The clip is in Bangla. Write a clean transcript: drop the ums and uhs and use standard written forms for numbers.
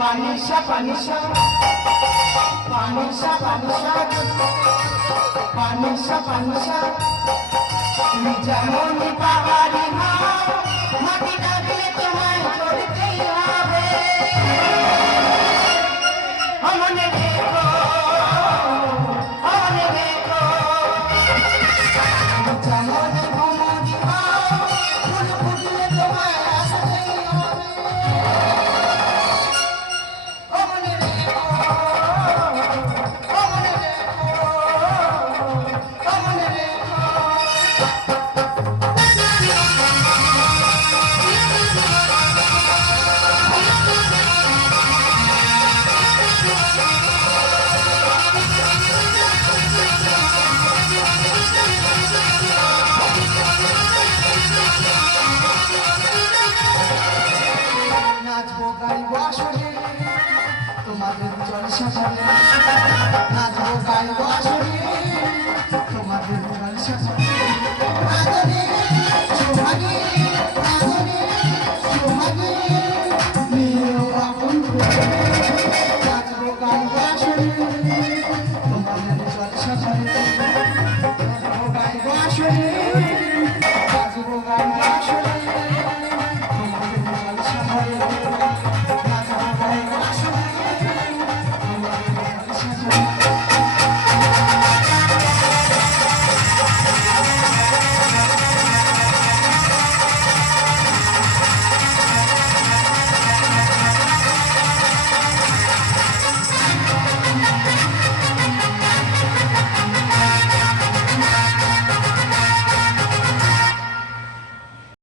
Panisha, Panisha, Panisha, Panisha, Panisha, Panisha, Jamoni Pahari ha, Mati Dagile tumhai chhodte hi habe. Humne dekho, Jamoni Bhumadi ha, Phul phudle tumhai aasate hi habe. নাচবো গাইবো আসলে তোমাদের জলসা চলে নাচবো গাইবো